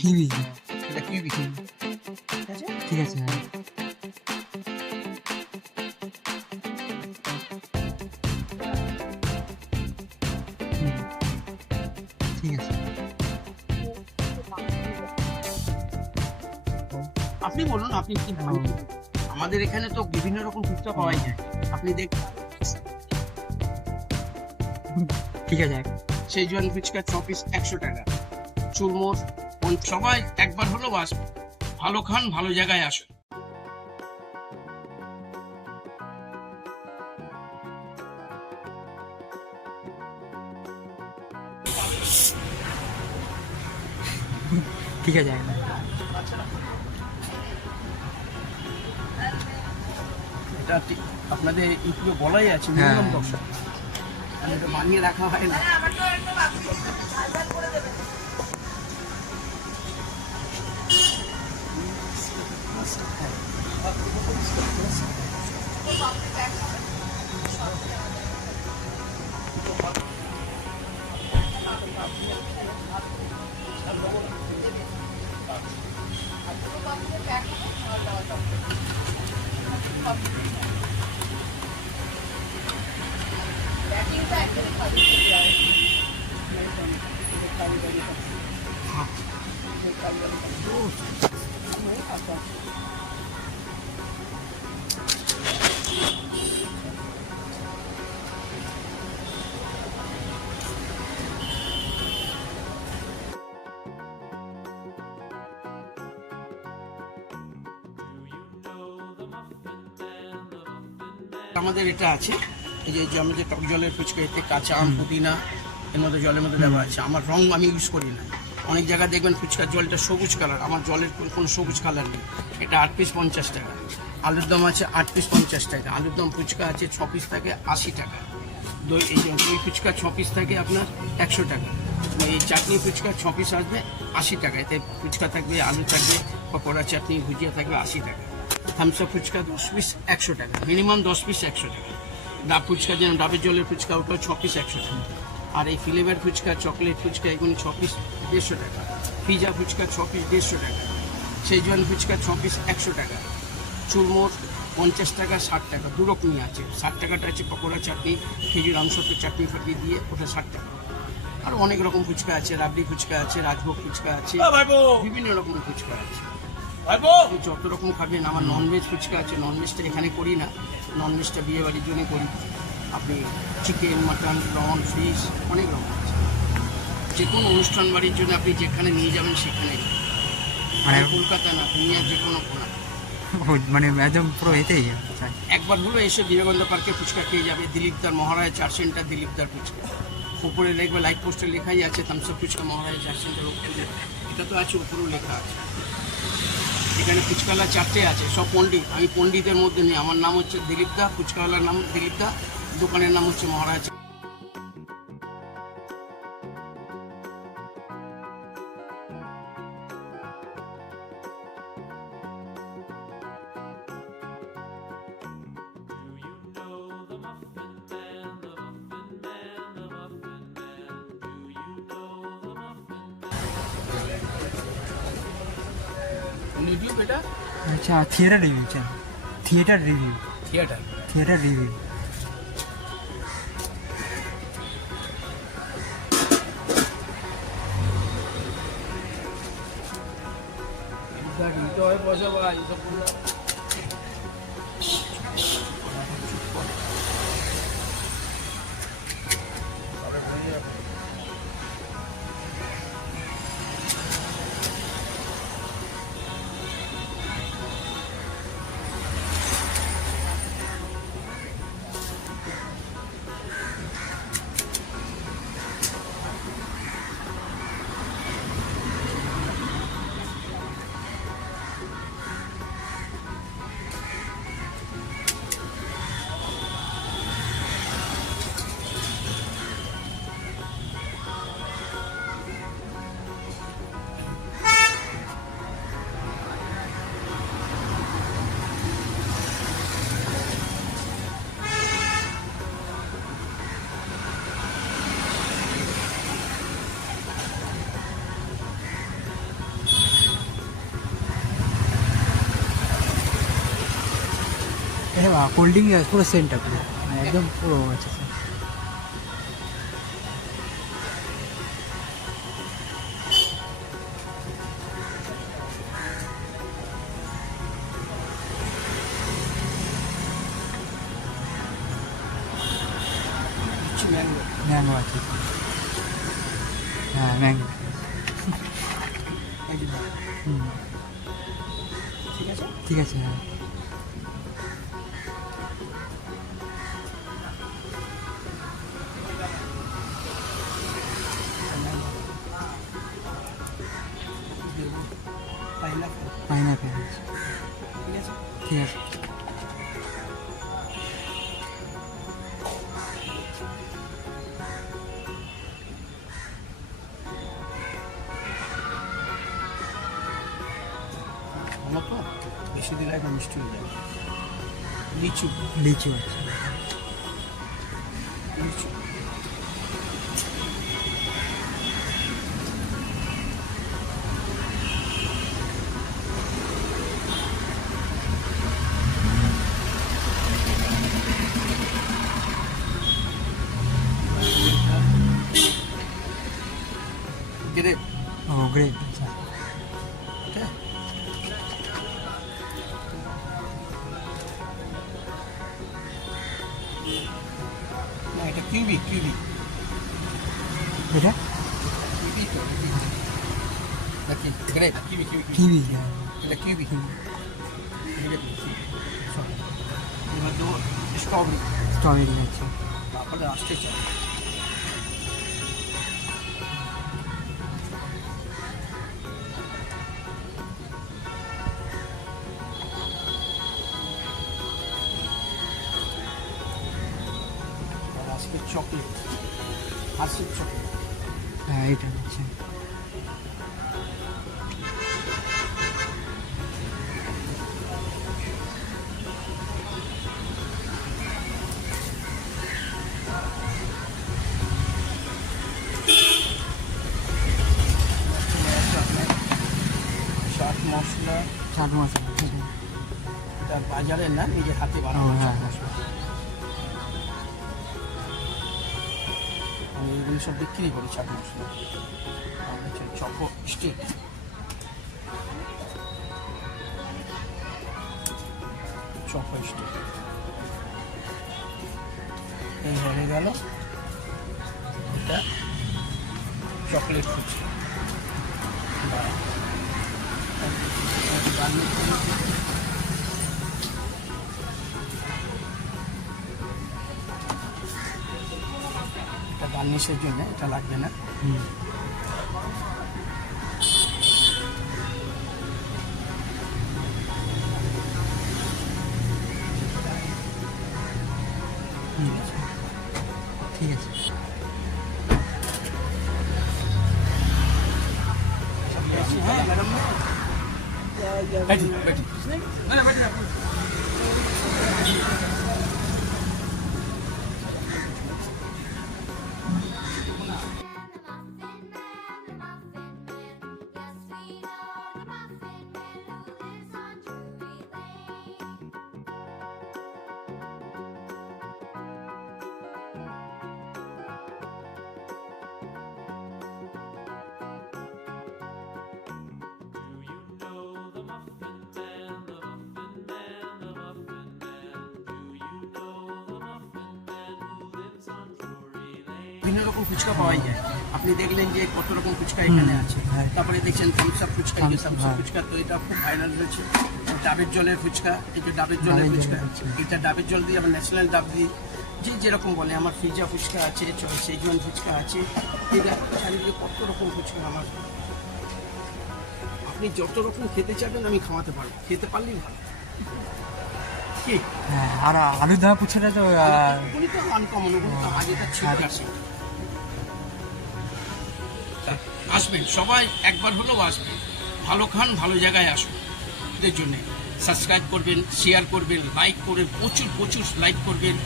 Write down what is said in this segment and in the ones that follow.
Kiwi. এটা kiwi. ঠিক আছে, ঠিক আছে। হ্যাঁ। হুম, ঠিক আছে। আপনি বলুন আপনি কি খান? আমাদের এখানে তো বিভিন্ন রকম ফুচকা পাওয়া যায়, আপনি দেখ। ঠিক আছে। সেই জন্য ফুচকা 6 পিস 100 টাকা, চুরমুর। সবাই একবার হলো বাস, ভালো খান, ভালো জায়গায় আসুন। ঠিক আছে। এটা আপনাদের ইউটিউবে বলাই আছে হ্যাঁ। মিনিমাম 10, এটা বানিয়ে রাখা হয় না। আমাদের এটা আছে, এই যে আমাদের টক জলের ফুচকা, এতে কাঁচা আম, পুদিনা এর মধ্যে জলের মধ্যে দেওয়া আছে। আমার রং আমি ইউজ করি না। অনেক জায়গায় দেখবেন ফুচকার জলটা সবুজ কালার, আমার জলের কোনো সবুজ কালার নেই। এটা 8 পিস 50 টাকা। আলুর দম আছে 8 পিস 50 টাকা। আলুর দম ফুচকা আছে 6 পিস থাকে 80 টাকা। দই, এই যে দই ফুচকা 6 পিস থাকে আপনার 100 টাকা। এই চাটনি ফুচকা 6 পিস আসবে 80 টাকা। এতে ফুচকা থাকবে, আলু থাকবে, পকোড়া, চাটনি, ভুজিয়া থাকবে 80 টাকা। থামসআপ ফুচকা 10 পিস 100 টাকা, মিনিমাম 10 পিস 100 টাকা। ডাব ফুচকা, যেমন ডাবের জলের ফুচকা, ওটাও 6 পিস 100 টাকা। আর এই ফ্লেভার ফুচকা, চকলেট ফুচকা, এগুলো 6 পিস 150 টাকা। পিজা ফুচকা 6 পিস 150 টাকা। সেজওয়ান ফুচকা 6 পিস 100 টাকা। চুরমুর 50 টাকা 60 টাকা, দু রকমই আছে। 60 টাকাটা আছে পকোড়া, চাটনি, খেজুর আমসত্ব চাটনি ফাটনি দিয়ে, ওটা 60 টাকা। আর অনেক রকম ফুচকা আছে, রাবড়ি ফুচকা আছে, রাজভোগ ফুচকা আছে, বিভিন্ন রকম ফুচকা আছে। আপনি যত রকম খাবেন। আমার ননভেজ ফুচকা আছে, ননভেজটা এখানে করি না, ননভেজটা বিয়ে বাড়ির জন্য করি। আপনি চিকেন, মাটন, প্রন, ফিশ, অনেক রকম আছে। যে কোনো অনুষ্ঠান বাড়ির জন্য আপনি যেখানে নিয়ে যাবেন সেখানে। মানে কলকাতা না, দুনিয়ার যে কোনো কোণা। মানে একদম পুরো এতেই। একবার হলো এসে বিবেকানন্দ পার্কে ফুচকা খেয়ে যাবে। দিলীপদার মহারাজ চাট সেন্টার, দিলীপদার ফুচকা। উপরে লিখবে, লাইট পোস্টে লেখাই আছে থামসআপ ফুচকা মহারাজ চাট সেন্টার। এটা তো আছে, উপরেও লেখা আছে। এখানে ফুচকাওয়ালা 4টে আছে, সব পণ্ডিত। আমি পণ্ডিতের মধ্যে নেই। আমার নাম হচ্ছে দিলীপদা, ফুচকাওয়ালার নাম দিলীপদা, দোকানের নাম হচ্ছে মহারাজ। ইউটিউব এটা আচ্ছা, theatre review channel. Theatre review. Theatre. Theatre review. দিতে হয় পয়সা ভাই, এসব বললাম। কোল্ড ড্রিঙ্ক পুরো সেন্টটা পুরো মানে একদম পুরো আছে স্যার। কিছু ম্যাঙ্গো ম্যাঙ্গো আছে স্যার। হ্যাঁ ম্যাঙ্গো। এই যে দাও। হুম, ঠিক আছে ঠিক আছে হ্যাঁ। পাইনাপেল পাইনাপেল আছে। ঠিক আছে ঠিক আছে। ভালো তো বেশি দিলে একটা মিষ্টি হয়ে যাবে লিচু লিচু আছে। লিচু গ্রেপ ও গ্রেট স্যার। Okay. না এটা কিউবি কিউবি এটা কিউবি তো নাকি গ্রেপ কিউবি কিউবি কিউই। এটা কিউবি এবার দেবো স্ট্রবেরি স্ট্রবেরি আছে। তারপরে আসতে চাই আর আজকে চকলেট হার্সির চকলেট হ্যাঁ এটা আছে। চাট মশলা চাট মশলা আছে। এটা বাজারের না নিজের হাতে ও বানানো হ্যাঁ চাট হ্যাঁ। মশলা আমি এগুলো সব বিক্রি করি চাট মশলা আর হচ্ছে চকো স্টিক চকো স্টিক এই হয়ে গেল এটা চকলেট ফুচকা এটা গার্নিশের জন্য এটা লাগবে না হুম, ঠিক আছে। হ্যাঁ ম্যাডাম बैठी बैठी ना बैठी ना বিভিন্ন রকম ফুচকা পাওয়াই যায় আপনি দেখলেন যে কত রকম ফুচকা এখানে আছে হ্যাঁ। তারপরে দেখছেন থামস আপ ফুচকা এই যে Thumbs up, থামস আপ হ্যাঁ। ফুচকা তো এটা খুব ভাইরাল হয়েছে ডাবের জলের ফুচকা এই যে ডাবের জলের ডাবের ফুচকা জলের ফুচকা। এটা ডাবের জল দিয়ে আবার ন্যাশনাল ডাব দিয়ে যে যেরকম বলে আমার ফিজা ফুচকা আছে সেজওয়ান ফুচকা আছে এই দেখো চারিদিকে কত রকম ফুচকা আমার আপনি যত রকম খেতে চাবেন আমি খাওয়াতে পারবো খেতে পারলেই ভালো কি হ্যাঁ আর আলুর দমা পুচ্ছাটা তো ওগুলি তো আনকমন ওগুলি তো আগেকার ছিল আছে আসবেন সবাই একবার হলেও আসবেন ভালো খান ভালো জায়গায় আসুন এদের জন্যে সাবস্ক্রাইব করবেন শেয়ার করবেন লাইক করবেন প্রচুর প্রচুর লাইক করবেন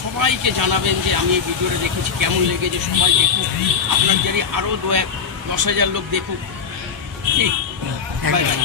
সবাইকে জানাবেন যে আমি এই ভিডিওটা দেখেছি কেমন লেগেছে সবাই দেখুক আপনার যদি আরও 10,000 লোক দেখুক ঠিক বাই বাই